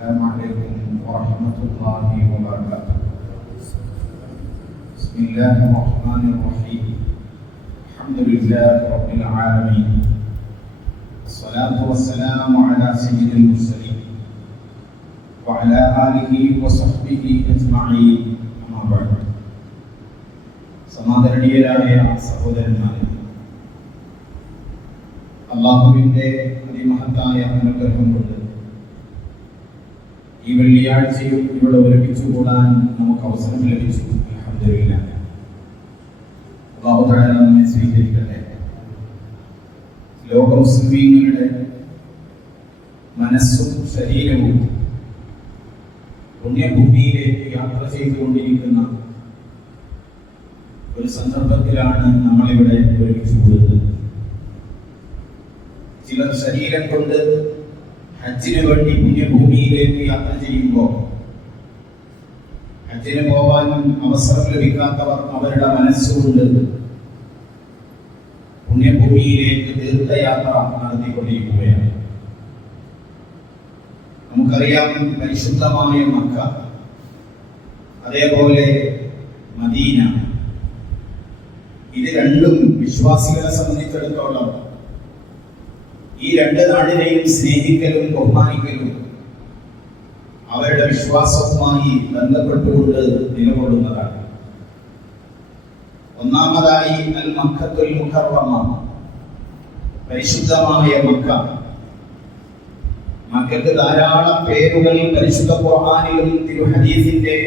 السلام عليكم ورحمة الله وبركاته. بسم الله الرحمن الرحيم. الحمد لله رب العالمين. الصلاة والسلام على سيد المرسلين وعلى آله وصحبه أجمعين. أما بعد. സമാദരണീയരായ സഹോദരന്മാരെ, അല്ലാഹുവിന്റെ അതിമഹത്തായ അനുഗ്രഹം കൊണ്ട് ഈ വെള്ളിയാഴ്ചയും ഇവിടെ ഒരുമിച്ച് കൂടാൻ നമുക്ക് അവസരം ലഭിച്ചു. അൽഹംദുലില്ലാഹ്. അല്ലാഹു തആല നമ്മെ സ്വീകരിക്കട്ടെ. ലോക മുസ്ലിമീങ്ങളുടെ മനസ്സും ശരീരവും പുണ്യഭൂമിയിലേക്ക് യാത്ര ചെയ്തുകൊണ്ടിരിക്കുന്ന ഒരു സന്ദർഭത്തിലാണ് നമ്മളിവിടെ ഒരുമിച്ച് കൂടുന്നത്. ചിലർ ശരീരം കൊണ്ട് ഹജ്ജിന് വേണ്ടി പുണ്യഭൂമിയിലേക്ക് യാത്ര ചെയ്യുമ്പോൾ ഹജ്ജിന് പോവാൻ അവസരം ലഭിക്കാത്തവർ അവരുടെ മനസ്സുകൊണ്ട് പുണ്യഭൂമിയിലേക്ക് തീർത്ഥയാത്ര നടത്തിക്കൊണ്ടിരിക്കുകയാണ്. നമുക്കറിയാം, പരിശുദ്ധമായ മക്ക, അതേപോലെ മദീന, ഇത് രണ്ടും വിശ്വാസികളെ സംബന്ധിച്ചിടത്തോളം ഈ രണ്ട് നാടിനെയും സ്നേഹിക്കലും ബഹുമാനിക്കലും അവരുടെ വിശ്വാസവുമായി ബന്ധപ്പെട്ടുകൊണ്ട് നിലകൊള്ളുന്നതാണ്. ഒന്നാമതായി അൽ മക്കത്തുൽ മുകറമ, പരിശുദ്ധമായ മക്ക. മക്കക്ക് ധാരാളം പേരുകൾ പരിശുദ്ധ ഖുർആനിലും തിരുഹദീസിന്റെ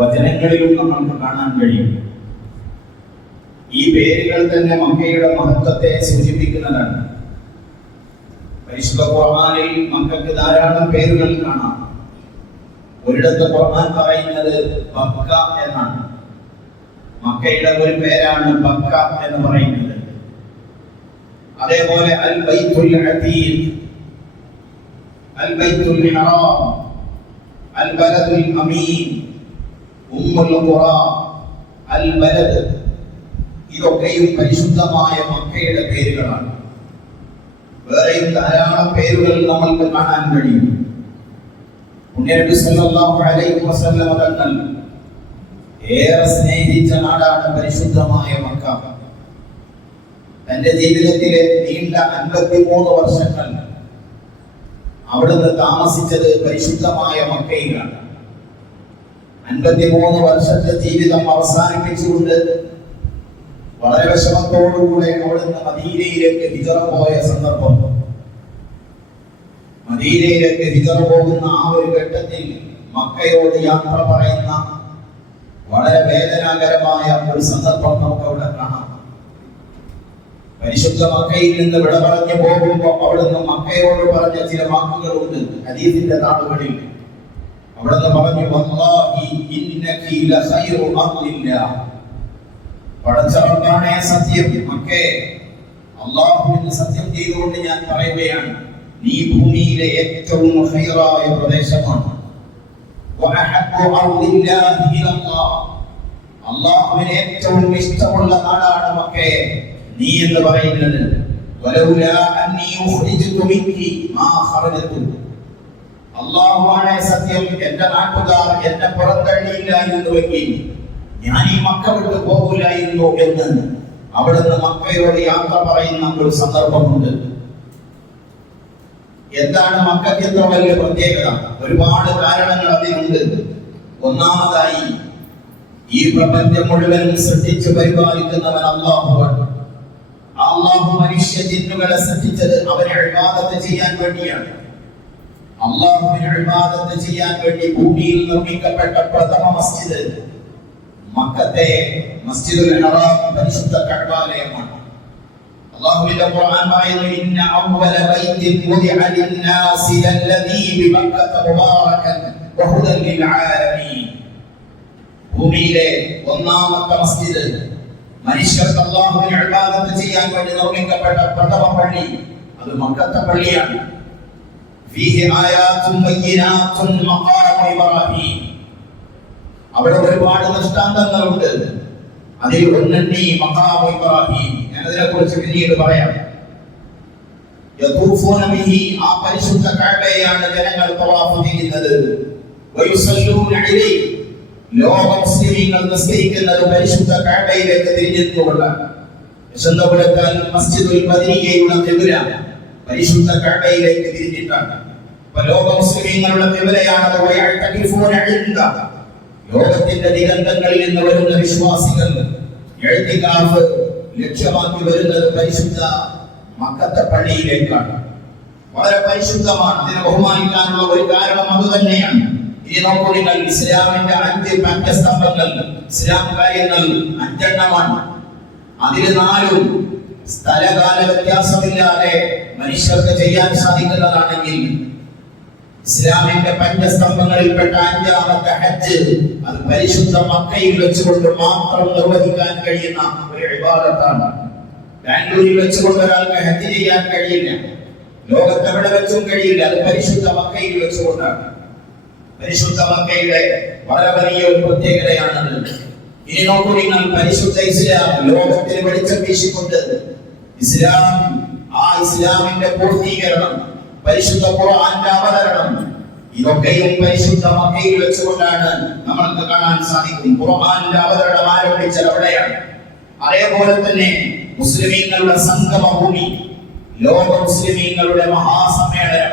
വചനങ്ങളിലും നമുക്ക് കാണാൻ കഴിയും. ഈ പേരുകൾ തന്നെ മക്കയുടെ മഹത്വത്തെ സൂചിപ്പിക്കുന്നതാണ്. പരിശുദ്ധ ഖുർആനിൽ മക്കക്ക് ധാരാളം പേരുകൾ കാണാം. ഒരിടത്ത് ഖുർആൻ പറയുന്നത് ബക്ക എന്നാണ്. മക്കയുടെ ഒരു പേരാണ് ബക്ക എന്ന് പറയുന്നത്. അതേപോലെ അൽ ബൈത്തുൽ അതീഖ്, അൽ ബൈത്തുൽ ഹറാം, അൽ ബലദുൽ അമീൻ, ഉമ്മുൽ ഖുറ, അൽ ബലദ്, ഇതൊക്കെയും പരിശുദ്ധമായ മക്കയുടെ പേരുകളാണ്. വേറെയും ധാരാളം പേരുകൾ നമ്മൾക്ക് കാണാൻ കഴിയും. നബി സല്ലല്ലാഹു അലൈഹി വസല്ലം തങ്ങൾ ഏറെ സ്നേഹിച്ച നാടാണ് പരിശുദ്ധമായ മക്ക. തന്റെ ജീവിതത്തിലെ നീണ്ട 53 വർഷങ്ങൾ അവിടുന്ന് താമസിച്ചത് പരിശുദ്ധമായ മക്കയിലാണ്. 53 വർഷത്തെ ജീവിതം അവസാനിപ്പിച്ചുകൊണ്ട് വളരെ വിഷമത്തോടുകൂടെ അവിടുന്ന് മദീനയിലേക്ക് ഹിജറ പോയ സന്ദർഭം. മദീനയിലേക്ക് ഹിജറ പോകുന്ന ആ ഒരു ഘട്ടത്തിൽ മക്കയോട് യാത്ര പറയുന്ന വളരെ വേദനാകരമായ ഒരു സന്ദർഭം നമുക്ക് അവിടെ കാണാം. പരിശുദ്ധ മക്കയിൽ നിന്ന് വിട പറഞ്ഞു പോകുമ്പോൾ അവിടുന്ന് മക്കയോട് പറഞ്ഞ ചില വാക്കുകളുണ്ട് ഹദീസിന്റെ താളുകളിൽ. അവിടുന്ന് പറഞ്ഞു, വല്ലാഹി ഇന്നകി ലഖൈറു അർളില്ലാഹ്, പടച്ചവനാണ് സത്യം, മക്കേ, അല്ലാഹുവിനെ സത്യം ചെയ്തുകൊണ്ട് ഞാൻ പറയുകയാണ്, നീ ഭൂമിയിലെ ഏറ്റവും ഖൈറായ പ്രദേശമാണ്. വഅഹബ്ബു അർളില്ലാഹി ഇലല്ലാഹ്, അല്ലാഹുവിന് ഏറ്റവും ഇഷ്ടമുള്ള നാടാണ് മക്കേ നീ എന്ന് പറയുന്നത്. വലൗലാ അന്നി ഉഖ്രിജ്തു മിൻകി മാ ഖറജതു, അല്ലാഹുവാണ് സത്യം, എന്റെ നാട്ടുകാർ എന്നെ പുറന്തള്ളിയില്ലായിരുന്നുവെങ്കിൽ ഞാൻ ഈ മക്ക വിട്ട് പോകില്ലായിരുന്നു എന്ന് അവിടുന്ന് മക്കയോട് യാത്ര പറയുന്ന ഒരു സന്ദർഭമുണ്ട്. എന്താണ് മക്കയ്ക്ക് എത്ര വലിയ പ്രത്യേകത? ഒരുപാട് കാരണങ്ങൾ അതിനുണ്ട്. ഒന്നാമതായി, ഈ പ്രപഞ്ചം മുഴുവൻ സൃഷ്ടിച്ച് പരിപാലിക്കുന്നവൻ അല്ലാഹുവാണ്. അല്ലാഹു മനുഷ്യ ജിന്നുകളെ സൃഷ്ടിച്ചത് അവനെ ഇബാദത്ത് ചെയ്യാൻ വേണ്ടിയാണ്. അല്ലാഹുവിനെ ഇബാദത്ത് ചെയ്യാൻ വേണ്ടി ഭൂമിയിൽ നിർമ്മിക്കപ്പെട്ട പ്രഥമ മസ്ജിദ് മക്കത്തെ മസ്ജിദുൽ ഹറാം, പരിശുദ്ധ കഅബാലയമാണ്. അല്ലാഹുവിന്റെ ഖുർആൻ പറയുന്നു, ഇന്ന അവ്വല ബൈത്തിൻ വുദിഅ ലിന്നാസി ലല്ലദീ ബിമക്കത മുബാറകൻ വഹുദൻ ലിൽ ആലമീൻ. ഭൂമിയിലെ ഒന്നാമത്തെ മസ്ജിദ്, മനുഷ്യർക്ക് അല്ലാഹുവിനെ ഇബാദത്ത് ചെയ്യാൻ വേണ്ടി നിർമ്മിക്കപ്പെട്ട പ്രഥമ പള്ളി, അത് മക്കത്തെ പള്ളിയാണ്. ഫീഹി ആയാതുൻ ബയ്യിനാതുൻ മഖാമ ഇബ്രാഹീം, അവിടെ ഒരുപാട് ദൃഷ്ടാന്തങ്ങളുണ്ട്. അതിൽ ഒന്നെണ്ണി മഖാമ ഇബ്രാഹീം, ഞാൻ അതിനെ കുറിച്ച് പിന്നീട് പറയാം. യതൂഫൂന ബിഹി, ആ പരിശുദ്ധ കഅബയാണ് ജനങ്ങൾ തവാഫ് ചെയ്യുന്നത്. വയുസല്ലൂന ഇലൈഹി, ലോക മുസ്ലിമീങ്ങൾ നിസ്കരിക്കുന്നത് പരിശുദ്ധ കഅബയിലേക്ക് തിരിഞ്ഞുകൊണ്ടാണ്. വിശുദ്ധപുരത്താൽ മസ്ജിദുൽ മദീനയുടെ ഖിബ്ല പരിശുദ്ധ കഅബയിലേക്ക് തിരിഞ്ഞിട്ടാണ്. അപ്പോൾ ലോക മുസ്ലിമീങ്ങളുടെ ഖിബ്ലയാണത്. വയഅതകിഫൂന ഇൻദ, ലോകത്തിന്റെ ദിഗന്ധങ്ങളിൽ നിന്ന് വരുന്ന വിശ്വാസികൾ ഇഅ്തികാഫ് ലക്ഷ്യമാക്കി വരുന്നത് പരിശുദ്ധ മക്കത്തെ പള്ളിയിലേക്കാണ്. വളരെ പരിശുദ്ധമാണ്. അതിനെ ബഹുമാനിക്കാനുള്ള ഒരു കാരണം അത് തന്നെയാണ്. ഇനി നോക്കൂ നിങ്ങൾ, ഇസ്ലാമിന്റെ 5 പഞ്ചസ്തംഭങ്ങൾ, ഇസ്ലാം കാര്യങ്ങൾ 5 എണ്ണമാണ്. അതിൽ 4 സ്ഥലകാല വ്യത്യാസമില്ലാതെ മനുഷ്യർക്ക് ചെയ്യാൻ സാധിക്കുന്നതാണെങ്കിൽ, ഇസ്ലാമിന്റെ പഞ്ചസ്തംഭങ്ങളിൽപ്പെട്ട 5ാമത്തെ ഹജ്ജ്, അത് പരിശുദ്ധ മക്കയിൽ വെച്ചുകൊണ്ട് മാത്രം നിർവഹിക്കാൻ കഴിയുന്ന ഒരു ഇബാദത്താണ്. ബാംഗ്ലൂരിൽ വെച്ചുകൊണ്ട് ഒരാൾക്ക് ഹജ്ജ് ചെയ്യാൻ കഴിയില്ല, ലോകത്തെവിടെ വെച്ചും കഴിയില്ല. അത് പരിശുദ്ധ മക്കയിൽ വെച്ചുകൊണ്ടാണ്. പരിശുദ്ധ മക്കയുടെ വളരെ വലിയ ഒരു പ്രത്യേകതയാണത്. ഇനി നോക്കൂ നിങ്ങൾ, പരിശുദ്ധ ഇസ്ലാം ലോകത്തിന് വെളിച്ചം വീശിക്കൊണ്ട് ഇസ്ലാം, ആ ഇസ്ലാമിന്റെ പൂർത്തീകരണം, പരിശുദ്ധ ഖുർആന്റെ അവതരണം, ഇതൊക്കെയും പരിശുദ്ധ മക്കയിൽ വെച്ചുകൊണ്ടാണ് നമ്മൾക്ക് കാണാൻ സാധിക്കും. ഖുർആന്റെ അവതരണം ആരംഭിച്ചത് അവിടെയാണ്. അതേപോലെ തന്നെ മുസ്ലിമീങ്ങളുടെ സംഗമഭൂമി, ലോക മുസ്ലിമീങ്ങളുടെ മഹാസമ്മേളനം,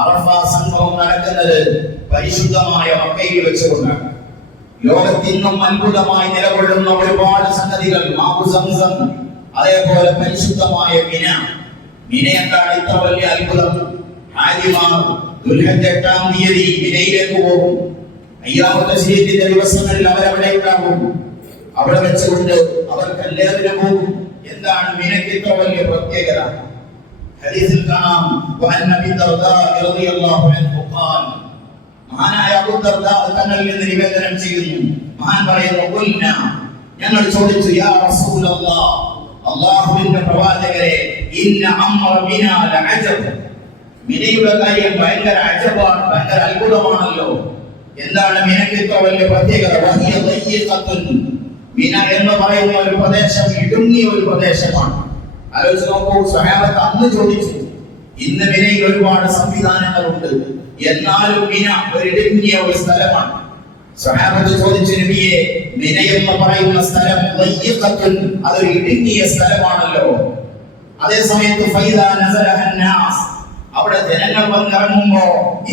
അറഫ സംഗമം നടക്കുന്നത് പരിശുദ്ധമായ മക്കയിൽ വെച്ചുകൊണ്ടാണ്. ലോകത്തിന്നും അത്ഭുതമായി നിലകൊള്ളുന്ന ഒരുപാട് സംഗതികൾ, മാഉ സംസം, അതേപോലെ പരിശുദ്ധമായ മിന. മിന എന്താണ് ഇത്ര വലിയ അത്ഭുതം? ഹാജിമാർ ദുൽഹജ്ജ് 8-ാം തീയതി മിനയിലേക്ക് പോകും. അയ്യാമു തശ്രീഖിന്റെ ദിവസങ്ങളിൽ അവരവിടെ ഉണ്ടാകും. അവിടെ വെച്ചുകൊണ്ട് അവർ കല്യാണത്തിന് പോകും. എന്താണ് മിനയ്ക്ക് ഇത്ര വലിയ പ്രത്യേകത? ഹദീസിൽ കാണാം, വഅൻ അബീ ദർദാ റളിയല്ലാഹു അൻഹു ഖാൽ, മഹാനായ അബൂ ദർദാ തങ്ങളിൽ നിന്ന് നിവേദനം ചെയ്യുന്നു. മഹാൻ പറയുന്നു, ഖുൽന, ഞങ്ങൾ ചോദിച്ചു, യാ റസൂലല്ലാഹ്, അല്ലാഹുവിന്റെ പ്രവാചകരെ, ഇന്ന അംറ മിനാ ലഅജബ്, മിനയുടെ കാര്യം ഭയങ്കര അജബാണ്, ഭയങ്കര അത്ഭുതമാണല്ലോ. എന്താണ് മിനയ്ക്ക് ഇത്ര വലിയ പ്രത്യേകത? വഹിയ ദയ്യിഖത്തുൻ, മിന എന്ന് പറയുന്ന ഒരു പ്രദേശം ഇടുങ്ങിയ ഒരു പ്രദേശമാണ്. ആലോചിച്ച് നോക്കൂ, സ്വഹാബത്ത് അന്ന് ചോദിച്ചു. ഇന്ന് മിനയിൽ ഒരുപാട് സംവിധാനങ്ങളുണ്ട്, എന്നാലും മിന ഒരു ഇടുങ്ങിയ ഒരു സ്ഥലമാണ്. സ്വഹാബത്ത് ചോദിച്ചു, നബിയെ, മിന എന്ന് പറയുന്ന സ്ഥലം ദയ്യിഖത്തുൻ, അതൊരു ഇടുങ്ങിയ സ്ഥലമാണല്ലോ. അതേ സമയത്ത് ഫൈദാ നസലഹന്നാസ്, അവിടെ ജനങ്ങൾ വന്നിറങ്ങുമ്പോ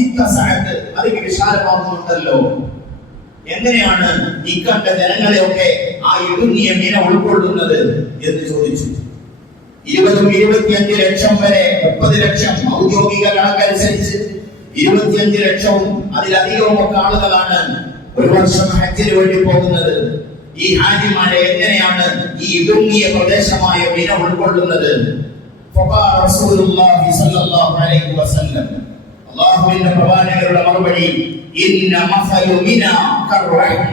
ഇത്തസഅത്ത്, അതിന് വിശാലമാകുന്നുണ്ടല്ലോ. എങ്ങനെയാണ് ഇക്കണ്ട ജനങ്ങളെയൊക്കെ ആ ഇടുങ്ങിയ മിന ഉൾക്കൊള്ളുന്നത് എന്ന് ചോദിച്ചു. 20-25 ലക്ഷം വരെ, 30 ലക്ഷം ഔദ്യോഗിക കണക്കനുസരിച്ച് 25 ലക്ഷവും അതിലധികവും ഒക്കെ ആളുകളാണ് ഒരു വർഷം ഹജ്ജിന് വേണ്ടി പോകുന്നത്. ഈ ഹാജിമാരെ എങ്ങനെയാണ് ഈ ഇടുങ്ങിയ പ്രദേശമായ മിന ഉൾക്കൊള്ളുന്നത്? റസൂലുള്ളാഹി സ്വല്ലല്ലാഹു അലൈഹി വസല്ലം, അല്ലാഹുവിന്റെ പ്രവാചകരുടെ മറുപടി, ഇന്ന മസലു മിന കർറഹ്,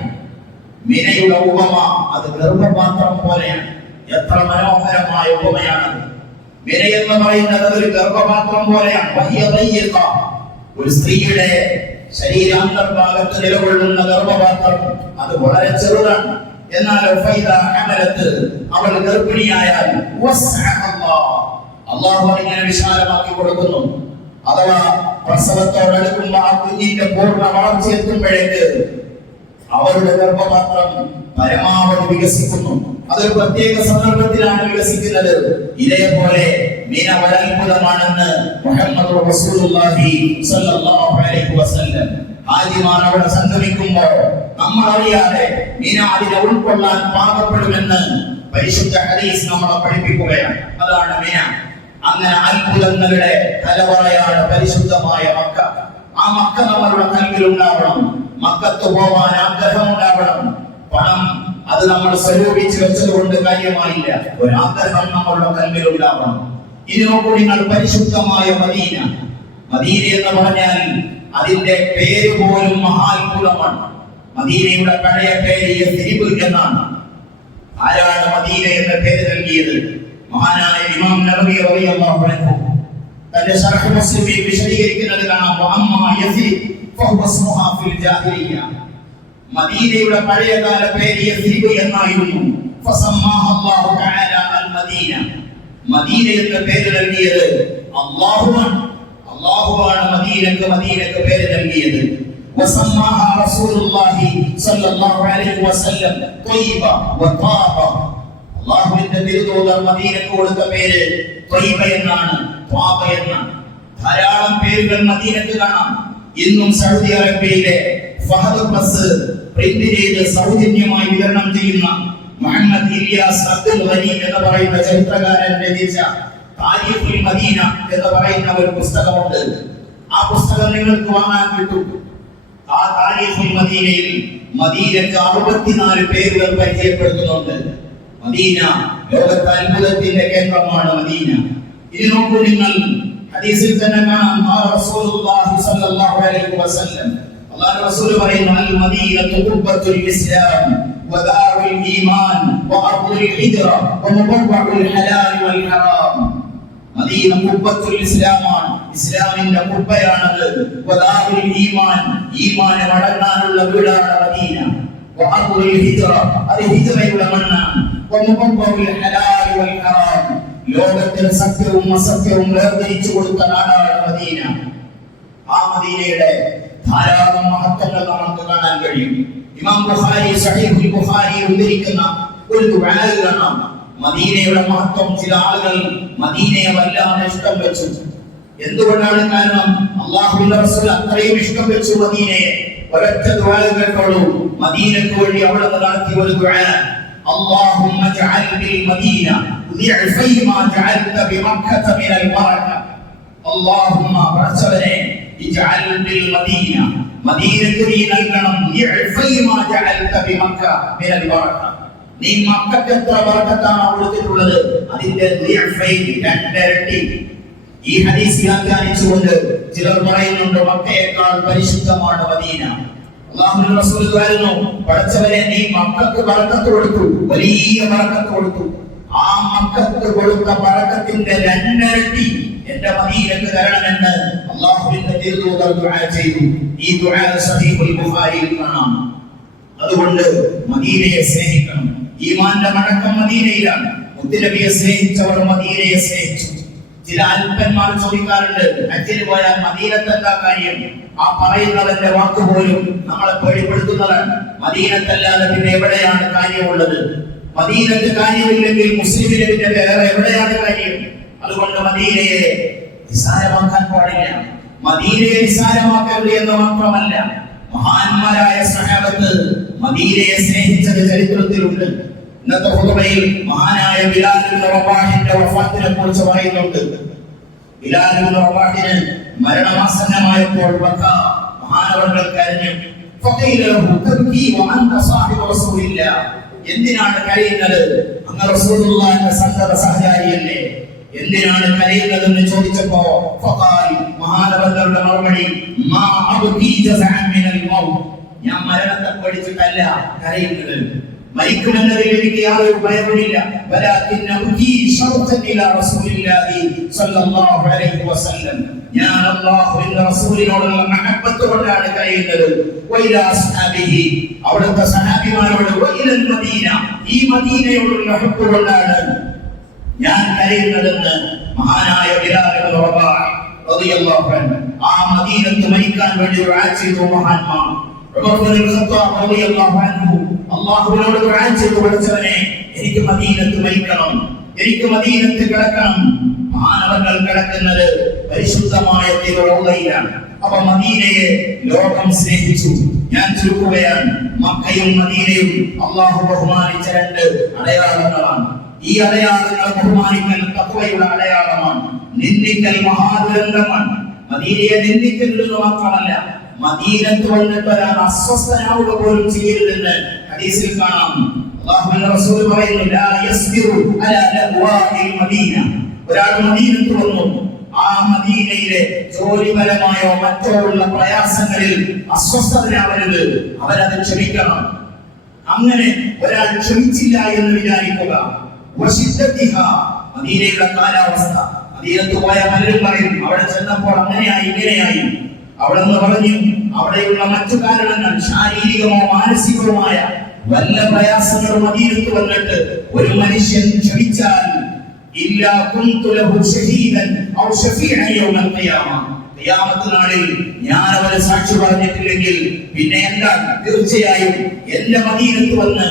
മിനയുടെ ഉപമ അത് ഗർഭപാത്രം പോലെയാണ്. എത്ര മനോഹരമായ ഉപമയാണ്! മിന എന്ന് പറയുന്നത് ഒരു ഗർഭപാത്രം പോലെയാണ്. വഹിയ ദയ്യിഖ, ഒരു സ്ത്രീയുടെ ശരീരാന്തർഭാഗത്ത് നിലകൊള്ളുന്ന ഗർഭപാത്രം അത് വളരെ ചെറുതാണ്. എന്നാൽ ഫൈദാ ഹമലത്ത്, അവൾ ഗർഭിണിയായാൽ അല്ലാഹു ഇങ്ങനെ വിശാലമാക്കി കൊടുക്കുന്നു. അഥവാ പ്രസവത്തോടടുക്കുമ്പോൾ ആ കുഞ്ഞിന്റെ പൂർണ്ണ വളർച്ചയെത്തുമ്പോഴേക്ക് അവരുടെ ഗർഭപാത്രം പരമാവധി വികസിക്കുന്നു. അതൊരു പ്രത്യേക സന്ദർഭത്തിലാണ് വികസിക്കുന്നത്. ഇതേപോലെ മിന ഒരത്ഭുതമാണെന്ന് മുഹമ്മദ് റസൂലുള്ളാഹി സ്വല്ലല്ലാഹു അലൈഹി വസല്ലം. ഹാജിമാർ അവിടെ സംഗമിക്കുമ്പോൾ നമ്മൾ അറിയാതെ മിന അതിനെ ഉൾക്കൊള്ളാൻ പാകപ്പെടുമെന്ന് പരിശുദ്ധ ഹദീസ് നമ്മളെ പഠിപ്പിക്കുകയാണ്. അതാണ് മിന. അങ്ങനെ അത്ഭുതങ്ങളുടെ കലവറയാണ് പരിശുദ്ധമായ മക്ക. ആ മക്ക നമ്മളുടെ കൽവിൽ ഉണ്ടാവണം. മക്കത്ത് പോവാൻ ആഗ്രഹം ഉണ്ടാവണം. പണം അത് നമ്മൾ സ്വരൂപിച്ച് വെച്ചതുകൊണ്ട് കാര്യമായില്ല. ഒരാഗ്രഹം നമ്മളുടെ കൽവിൽ ഉണ്ടാവണം. ഇനി നോക്കൂ നിങ്ങൾ, പരിശുദ്ധമായ മദീന. മദീന എന്ന് പറഞ്ഞാൽ അതിന്റെ പേര് പോലും മഹാത്ഭുതമാണ്. മദീനയുടെ പഴയ പേര് യസ്രിബ് എന്നാണ്. ആരാണ് മദീന എന്ന പേര് നൽകിയത്? മഹാനായ ഇമാം നബവി റളിയല്ലാഹു അൻഹു തന്റെ ശറഹ് മുസ്ലിമിൽ വിശദീകരിക്കുന്നത് കാണാം. വഅമ്മാ യസ്രിബ് ഫഹുവ ഇസ്മുഹാ ഫിൽ ജാഹിലിയ്യ, മദീനയുടെ പഴയകാല പേര് യസ്രിബ് എന്നായിരുന്നു. ഫസമ്മാഹ അല്ലാഹു തആല അൽ മദീന, മദീന എന്ന പേര് നൽകിയത് അല്ലാഹുവാണ് മദീനക്ക് പേര് നൽകിയത്. വസമ്മാഹാ റസൂലുള്ളാഹി സ്വല്ലല്ലാഹു അലൈഹി വസല്ലം ത്വയ്ബ വത്വാബ. അല്ലാഹുവിന്റെ തിരുദൂതർ മദീനക്ക് കൊടുത്ത പേര് ത്വയ്ബ എന്നാണ്, ത്വാബ എന്നാണ്. ധാരാളം പേരുകൾ മദീനക്ക് കാണാം. ഇന്നും സൗദി അറേബ്യയിലെ ഫഹദ് പ്രസ് പ്രിന്റ് ചെയ്ത് സൗജന്യമായി വിതരണം ചെയ്യുന്ന മുഹമ്മദ് ഇലിയാസ് അബ്ദുൽ ഗനി എന്ന് പറയുന്ന ചരിത്രകാരൻ രചിച്ച താരീഖുൽ മദീന എന്ന് പറയുന്ന ഒരു പുസ്തകമുണ്ട്. ആ പുസ്തകം നിങ്ങൾക്ക് വാങ്ങാൻ കിട്ടും. ആ താരീഖുൽ മദീനയിൽ മദീനക്ക് 64 പേരുകൾ പരിചയപ്പെടുത്തുന്നുണ്ട്. മദീന ലോകത്തെ അത്ഭുതത്തിന്റെ കേന്ദ്രമാണ് മദീന. ഇനി നോക്കൂ നിങ്ങൾ, ഹദീസിൽ തന്നെ കാണാം റസൂലുള്ളാഹി സ്വല്ലല്ലാഹു അലൈഹി വസല്ലം അല്ലാഹു റസൂൽ പറയുന്നു അൽ മദീനത്തു ഖുബ്ബത്തുൽ ഇസ്ലാം വദാറുൽ ഈമാൻ വഅർദുൽ ഹിജ്റ വമുബവ്വഉൽ ഹലാൽ വൽ ഹറാം. മദീന ഖുബ്ബത്തുൽ ഇസ്ലാമാണ്, ഇസ്ലാമിന്റെ ഖുബ്ബയാണത്. വദാറുൽ ഈമാൻ, ഈമാൻ വളരാനുള്ള വീടാണ് മദീന. വഅർദുൽ ഹിജ്റ, അത് ഹിജ്റയുടെ മണ്ണാണ്. വമുബവ്വഉൽ ഹലാൽ വൽ ഹറാം, ലോകത്തിൽ സത്യവും അസത്യവും വേർതിരിച്ചു കൊടുത്ത നാടാണ് മദീന. ആ മദീനയുടെ ധാരാളം മഹത്വങ്ങൾ നമുക്ക് കാണാൻ കഴിയും. ഇമാം ബുഖാരി സഹീഹുൽ ബുഖാരിയിൽ ഉദ്ധരിക്കുന്ന ഒരു ദുആ കാണാം. മദീനയുടെ മഹത്വം ചില ആളുകൾ മദീനയെ വല്ലാതെ ഇഷ്ടം വെച്ചു. എന്തുകൊണ്ടാണ്? കാരണം അല്ലാഹുവിന്റെ റസൂൽ അത്രയും ഇഷ്ടം വെച്ചു മദീനയെ. ഒരൊറ്റ ദുആ കേട്ടോളൂ. മദീനയ്ക്ക് വേണ്ടി അവിടെ നടത്തിയ ഒരു ദുആ, اللهم اجعل بالمدينة ضعفي ما جعلت بمكة من البركة. اللهم برسولنا اجعل بالمدينة مدينة നൽകണം ضعفي ما جعلت بمكة من البركة. നീ മക്കക്ക് എത്ര ബറക്കത്താണ് കൊടുത്തിട്ടുള്ളത്, അതിന്റെ ضعفي രണ്ടിരട്ടി. ഈ ഹദീസ് വ്യാഖ്യാനിച്ചുകൊണ്ട് ചിലർ പറയുന്നുണ്ട് മക്കയേക്കാൾ പരിശുദ്ധമാണ് മദീന. അല്ലാഹുവിന്റെ റസൂൽ പറഞ്ഞു, പടച്ചവനെ നീ മക്കക്ക് ബറക്കത്ത് കൊടുത്തു, വലിയ ബറക്കത്ത് കൊടുത്തു. ആ മക്കക്ക് കൊടുത്ത ബറക്കത്തിന്റെ രണ്ടിരട്ടി എന്റെ മദീനക്ക് തരണമെന്ന് അല്ലാഹുവിന്റെ തിരുദൂതർ ദുആ ചെയ്തു. ഈ ദുആ സഹീഹുൽ ബുഖാരിയിൽ കാണാം. അതുകൊണ്ട് മദീനയെ സ്നേഹിക്കണം. ഈമാന്റെ മടക്കം മദീനയിലാണ്. മുത്തുനബിയെ സ്നേഹിച്ചവർ മദീനയെ സ്നേഹിച്ചു. ചില അല്പന്മാർ ചോദിക്കാറുണ്ട്, ഹജ്ജിന് പോയാൽ മദീനത്ത് എന്താ കാര്യം? ആ പറയുന്നവന്റെ വാക്കുപോലും നമ്മളെ പേടിപ്പെടുത്തുന്നതാണ്. മദീനത്തല്ലാതെ പിന്നെ എവിടെയാണ് കാര്യമുള്ളത്? മദീനത്ത് കാര്യമില്ലെങ്കിൽ മുസ്ലിമിന് പിന്നെ വേറെ എവിടെയാണ് കാര്യം? അതുകൊണ്ട് മദീനയെ നിസ്സാരമാക്കാൻ പാടില്ല. മദീനയെ നിസ്സാരമാക്കരുത് എന്ന് മാത്രമല്ല, മഹാന്മാരായ സഹാബത്ത് മദീനയെ സ്നേഹിച്ചത് ചരിത്രത്തിലുണ്ട്. ഇന്നത്തെ ഖുതുബയിൽ മഹാനായ ബിലാൽ ഇബ്നു റബാഹിന്റെ വഫാത്തിനെ കുറിച്ച് പറയുന്നുണ്ട്. ബിലാൽ ഇബ്നു റബാഹിന് മരണമാസന്നമായപ്പോൾ മഹാനവർകൾ കരഞ്ഞു. ഫഖീല ലഹു തബ്കി വഅൻത സാഹിബു റസൂലില്ലാഹ്. എന്തിനാണ് കരയുന്നത്? അങ്ങ് റസൂലുള്ളാഹിന്റെ സന്തത സഹചാരിയല്ലേ, എന്തിനാണ് കരയുന്നതെന്ന് ചോദിച്ചപ്പോ ഫഖാൽ, മഹാനവർകളുടെ മറുപടി, മാ അബ്കി ജസഅൻ മിനൽ മൗത്ത്. ഞാൻ മരണത്തെ പേടിച്ചിട്ടല്ല കരയുന്നത്, മരിക്കുമെന്നതിൽ എനിക്ക് യാതൊരു ഭയവുമില്ല. വലാകിൻ അബ്കി ശൗഖൻ ഇലാ റസൂലില്ലാഹി സ്വല്ലല്ലാഹു അലൈഹി വസല്ലം. ഞാൻ അല്ലാഹുവിന്റെ റസൂലിനോടുള്ള മഹബ്ബത്ത് കൊണ്ടാണ് കരയുന്നത്. വഇലാ അസ്ഹാബിഹി, അവിടുത്തെ സഹാബിമാരോട്, വഇലൽ മദീന, ഈ മദീനയോടുള്ള ഹബ്ബ് കൊണ്ടാണ് ഞാൻ കരയുന്നതെന്ന് മഹാനായ ബിലാൽ ഇബ്നു റബാഹ് റളിയല്ലാഹു അൻഹു ആ മദീനത്ത് മരിക്കാൻ വേണ്ടി ദുആ ചെയ്തു. മഹാന്മാർ ഉമർ ഇബ്നുൽ ഖത്താബ് റളിയല്ലാഹു അൻഹു അല്ലാഹുവിനോട് ദുആ ചെയ്തു, പടച്ചവനെ എനിക്ക് മദീനത്ത് മരിക്കണം, എനിക്ക് മദീനത്ത് കിടക്കണം. മാനവങ്ങൾ കിടക്കുന്നത് പരിശുദ്ധമായ റൗളയിലാണ്. അപ്പൊ മദീനയെ ലോകം സ്നേഹിച്ചു. ഞാൻ ചുരുക്കുകയാണ്, മക്കയും മദീനയും അല്ലാഹു ബഹുമാനിച്ച രണ്ട് അടയാളങ്ങളാണ്. ഈ അടയാളങ്ങൾ ബഹുമാനിക്കൽ തഖ്വയുടെ അടയാളമാണ്. നിന്ദിക്കൽ മഹാദുരന്തമാണ്. മദീനയെ നിന്ദിക്കരുതെന്ന് മാത്രമല്ല, മദീനത്ത് വന്നിട്ട് ഒരാൾ അസ്വസ്ഥനാവുക പോലും ചെയ്യരുതെന്ന് ഹദീസിൽ കാണാം. അല്ലാഹുവിന്റെ റസൂൽ പറയുന്നു, ലാ യസ്ബിറു അലാ ലഹ്വാഇൽ മദീന. ഒരാൾ മദീനത്ത് വന്നു, ആ മദീനയിലെ ജോലിപരമായോ മറ്റോ ഉള്ള പ്രയാസങ്ങളിൽ അസ്വസ്ഥതരാവരുത്, അവരത് ക്ഷമിക്കണം. അങ്ങനെ ഒരാൾ ക്ഷമിച്ചില്ല എന്ന് വിചാരിക്കുക. മദീനയുടെ കാലാവസ്ഥ, മദീനത്ത് പോയ പലരും പറയും അവിടെ ചെന്നപ്പോൾ അങ്ങനെയായി ഇങ്ങനെയായി. അവിടെ നിന്ന് പറഞ്ഞു, അവിടെയുള്ള മറ്റു കാരണങ്ങൾ ശാരീരികമോ മാനസികവുമായ വല്ല പ്രയാസങ്ങളും മദീനത്ത് വന്നിട്ട് ഒരു മനുഷ്യൻ ക്ഷമിച്ചാൽ ഇല്ലാ കുന്തു ലഹു ഷഹീദൻ ഔ ഷഫീഅൻ യൗമൽ ഖിയാമ. ഖിയാമത്ത് നാളിൽ ഞാൻ അവരെ സാക്ഷി പറഞ്ഞിട്ടില്ലെങ്കിൽ പിന്നെ എന്താണ്? തീർച്ചയായും എന്റെ മദീനത്ത് വന്ന്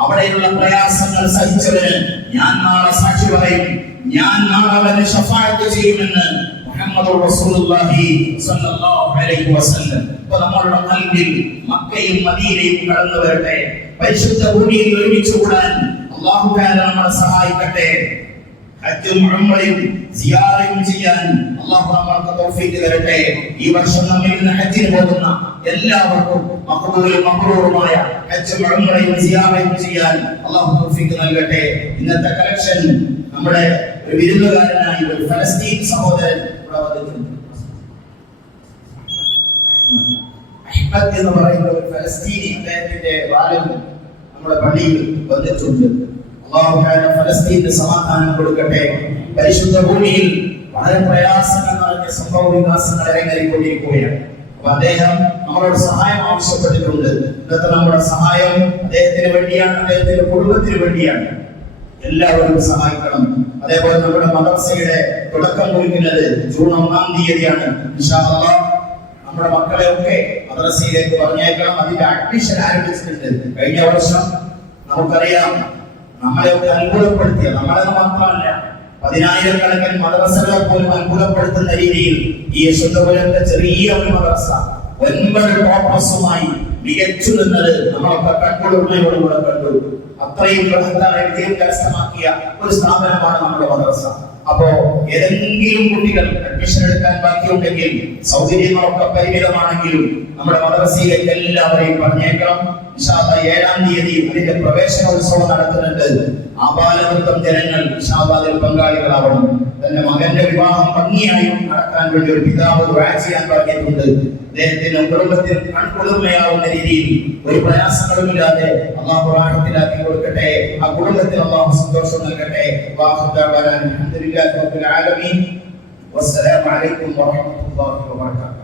അവിടെയുള്ള പ്രയാസങ്ങൾ സഹിച്ചവന് ഞാൻ നാളെ സാക്ഷി പറയും, ഞാൻ നാളെ അവന് ശഫാഅത്ത് ചെയ്യുമെന്ന് മുഹമ്മദുർ റസൂലുള്ളാഹി സ്വല്ലല്ലാഹു അലൈഹി വസല്ലം. അപ്പോൾ നമ്മളുടെ ഖൽബിൽ മക്കയും മദീനയും കടന്നു വരട്ടെ. പരിശുദ്ധ ഭൂമിയിൽ ഒരുമിച്ച് കൂടാൻ അല്ലാഹു തആല നമ്മളെ സഹായിക്കട്ടെ. ഹജ്ജും ഉംറയും സിയാറയും ചെയ്യാൻ അല്ലാഹു നമ്മൾക്ക് തൗഫീഖ് തരട്ടെ. ഈ വർഷം നമ്മിൽ നിന്ന് ഹജ്ജിന് പോകുന്ന എല്ലാവർക്കും മഖബൂലും മബ്റൂറുമായ ഹജ്ജും ഉംറയും സിയാറയും ചെയ്യാൻ അല്ലാഹു തൗഫീഖ് നൽകട്ടെ. ഇന്നത്തെ കളക്ഷൻ നമ്മുടെ ഒരു വിരുന്നുകാരനായി ഒരു ഫലസ്തീൻ സഹോദരൻ അഹ്മദ് എന്ന് പറയുന്ന ഒരു ഫലസ്തീനി, അദ്ദേഹത്തിന്റെ ബാലൻ നമ്മുടെ പള്ളിയിൽ വന്നിട്ടുണ്ട്. അല്ലാഹു തആല ഫലസ്തീനിന് സമാധാനം കൊടുക്കട്ടെ. പരിശുദ്ധ ഭൂമിയിൽ വളരെ പ്രയാസങ്ങൾ നിറഞ്ഞ സംഭവ വികാസങ്ങൾ അരങ്ങേറിക്കൊണ്ടിരിക്കുകയാണ്. അപ്പൊ അദ്ദേഹം നമ്മളോട് സഹായം ആവശ്യപ്പെട്ടിട്ടുണ്ട്. ഇന്നത്തെ നമ്മുടെ സഹായം അദ്ദേഹത്തിന് വേണ്ടിയാണ്, അദ്ദേഹത്തിന്റെ കുടുംബത്തിന് വേണ്ടിയാണ്. എല്ലാവരും സഹായിക്കണം. അതേപോലെ നമ്മുടെ മദ്രസയുടെ തുടക്കം കുറിക്കുന്നത് ജൂൺ 1-ാം തീയതിയാണ്. ഇൻഷാ അല്ലാഹ് നമ്മുടെ മക്കളെ ഒക്കെ മദ്രസയിലേക്ക് പറഞ്ഞേക്കണം. അതിന്റെ അഡ്മിഷൻ ആരംഭിച്ചിട്ടുണ്ട്. കഴിഞ്ഞ വർഷം നമുക്കറിയാം, നമ്മളെയൊക്കെ അത്ഭുതപ്പെടുത്തിയ, നമ്മളെ മാത്രമല്ല 10,000-കണക്കിന് മദ്രസകളെ പോലും അത്ഭുതപ്പെടുത്തുന്ന രീതിയിൽ ഈ യശോദപുരത്തെ ചെറിയ ഒരു മദ്രസ 9 ടോപ്പേഴ്സുമായി മികച്ചു നിന്നത് നമ്മളൊക്കെ കൺകുളിർമയോടുകൂടെ കണ്ടു. അത്രയും ബൃഹത്തായ വിജയം കരസ്ഥമാക്കിയ ഒരു സ്ഥാപനമാണ് നമ്മുടെ മദ്രസ. അപ്പോ ഏതെങ്കിലും കുട്ടികൾ അഡ്മിഷൻ എടുക്കാൻ ബാക്കിയുണ്ടെങ്കിൽ, സൗകര്യങ്ങളൊക്കെ പരിമിതമാണെങ്കിലും നമ്മുടെ മദ്രസയിലേക്ക് എല്ലാവരെയും പറഞ്ഞേക്കണം. ഇൻഷാ അല്ലാഹ് 7-ാം തീയതി അതിന്റെ പ്രവേശനോത്സവം നടത്തുന്നുണ്ട്. ആബാലവൃത്തം ജനങ്ങൾ ഇൻഷാ അല്ലാഹ് അതിൽ പങ്കാളികളാവണം. തന്റെ മകന്റെ വിവാഹം ഭംഗിയായി നടക്കാൻ വേണ്ടി ഒരു പിതാവ് ദുആ ചെയ്യാൻ പറഞ്ഞിട്ടുണ്ട്. അദ്ദേഹത്തിന്റെ കുടുംബത്തിൽ കൺകുളിർമയാവുന്ന രീതിയിൽ ഒരു പ്രയാസങ്ങളുമില്ലാതെ അല്ലാഹു റാഹത്തിലാക്കി കൊടുക്കട്ടെ. ആ കുടുംബത്തിൽ അല്ലാഹു സന്തോഷം നൽകട്ടെ. അൽഹംദുലില്ലാഹി റബ്ബിൽ ആലമീൻ. വസ്സലാമു അലൈക്കും വറഹ്മത്തുള്ളാഹി വബറകാതുഹു.